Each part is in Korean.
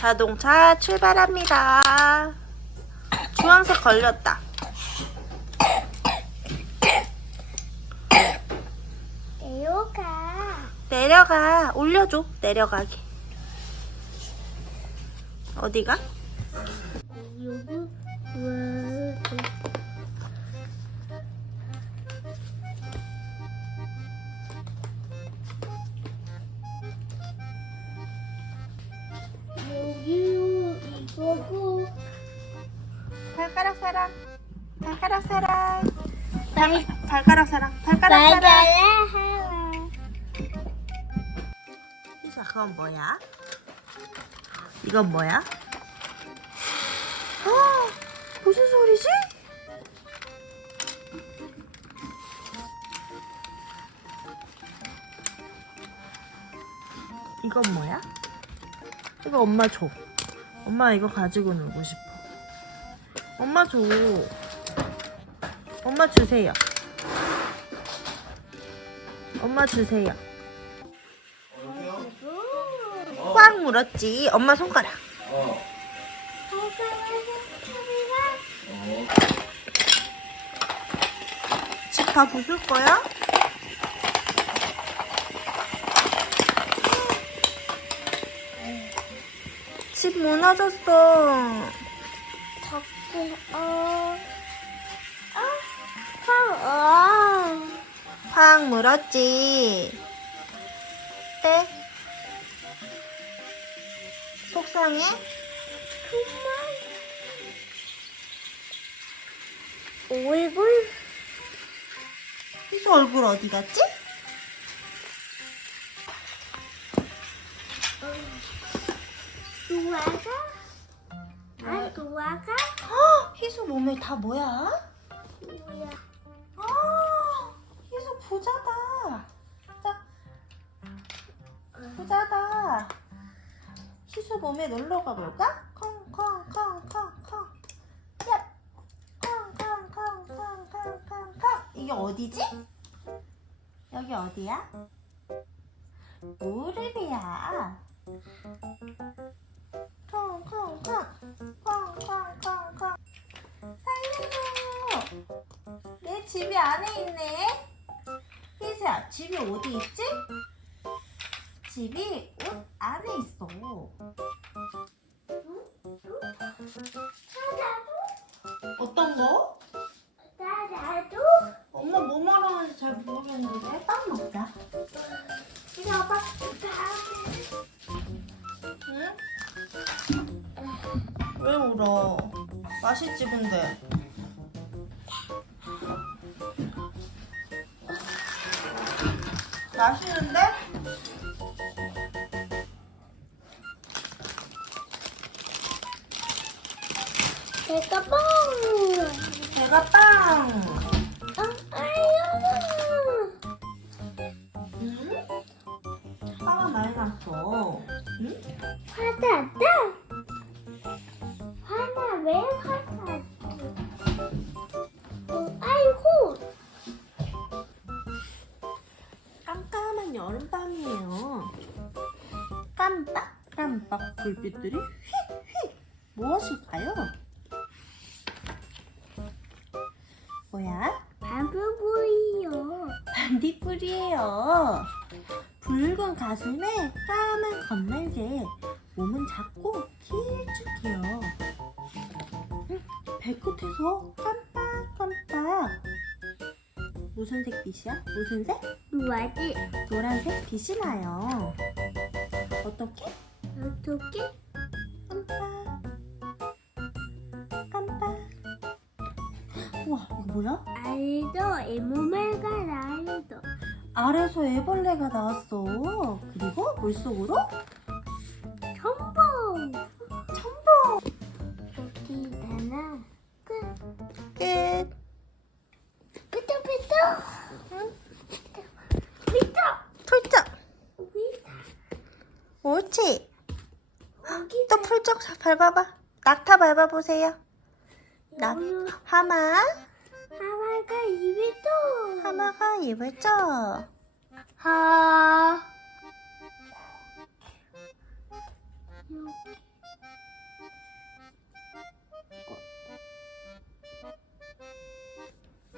자동차 출발합니다. 주황색 걸렸다. 내려가. 내려가. 올려줘. 내려가게. 어디가? 여기 이거고 발가락 사랑. 발가락 사랑. 발 발가락 사랑. 발가락 사랑. 발가락 하나. 희수야, 그건 뭐야? 이건 뭐야? 어, 무슨 소리지? 이건 뭐야? 이거 엄마 줘. 엄마 이거 가지고 놀고 싶어. 엄마 줘. 엄마 주세요. 엄마 주세요. 꽉 물었지. 엄마 손가락. 어. 집다 부술 거야? 집 무너졌어. 자꾸 어. 어. 어. 확 물었지. 네? 속상해? 얼굴 희수 얼굴 어디 갔지? 누아가? 아 누아가? 헉, 희수 몸에 다 뭐야? 뭐야? 아, 희수 부자다. 자, 부자다. 희수 몸에 놀러 가볼까? 콩콩콩콩콩. 야, 콩콩콩콩콩콩콩. 이게 어디지? 여기 어디야? 무릎이야. 안에 있네. 희수야, 집이 어디 있지? 집이 옷 안에 있어. 어떤 거? 엄마 뭐 말하는지 잘 모르겠는데 빵 먹자. 응? 왜 울어? 맛있지 근데. 맛있는데? 내가 뻥! 배가 빵. 아, 아유! 응? 많이 났어. 응? 화났다? 여름밤이에요. 깜빡깜빡 불빛들이 휙휙 무엇일까요? 뭐야? 바보보이요. 반딧불이에요. 붉은 가슴에 까만 겉날개, 몸은 작고 길쭉해요. 음, 배끝에서 깜빡깜빡. 무슨 색 빛이야? 무슨 색? 누아지? 노란색 빛이 나요. 어떻게? 어떻게? 깜빡. 깜빡. 우와, 이거 뭐야? 알도 에모말가 나이도. 아래서 애벌레가 나왔어. 그리고 물속으로 밟아봐. 낙타 밟아보세요. 낙 하마. 하마가 입을 또. 하마가 입을 쪄. 하.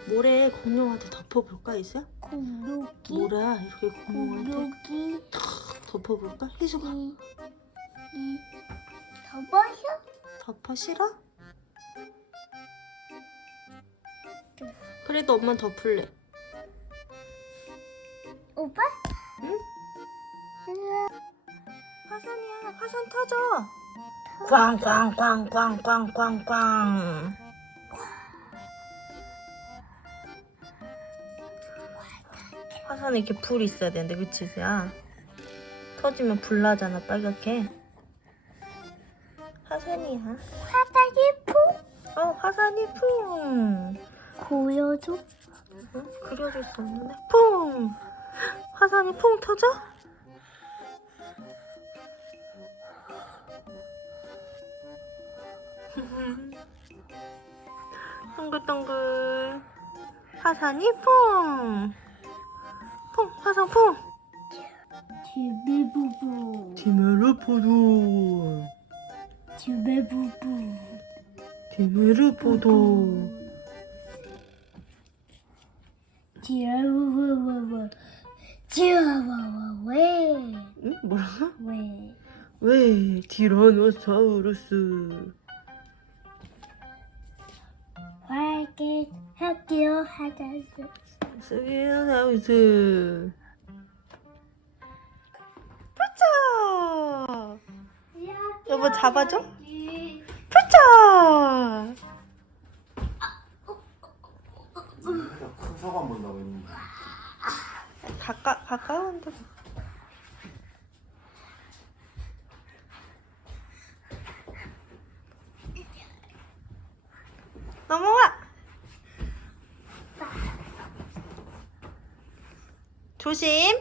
모래 공룡한테 덮어볼까 있어? 공룡기. 모라 이렇게 공룡한테 공룡기. 덮어볼까? 희수가. 이, 이. 덮어서? 덮어 싫어? 그래도 엄마 덮을래 오빠? 응? 화산이야 화산 터져 꽝꽝꽝꽝꽝꽝꽝 화산에 이렇게 불이 있어야 되는데 그치 야 터지면 불 나잖아 빨갛게 화산이야 화장이 푹어 화산이 풍 보여줘. 응? 그려줄 수 없는데 풍 화산이 풍 터져? 동글동글 화산이 풍! 풍! 화산 풍! 지배부부. 디메르포도 지배부부. 디메르포도 지아와와와. 지아와와 왜? 응? 뭐라고? 왜? 왜 티라노사우루스 활개 학교 하자스. 스피노사우루스 여보 잡아줘? 푸차 큰 사과 안 본다고 했는데 가까 가까운데. 넘어와! 조심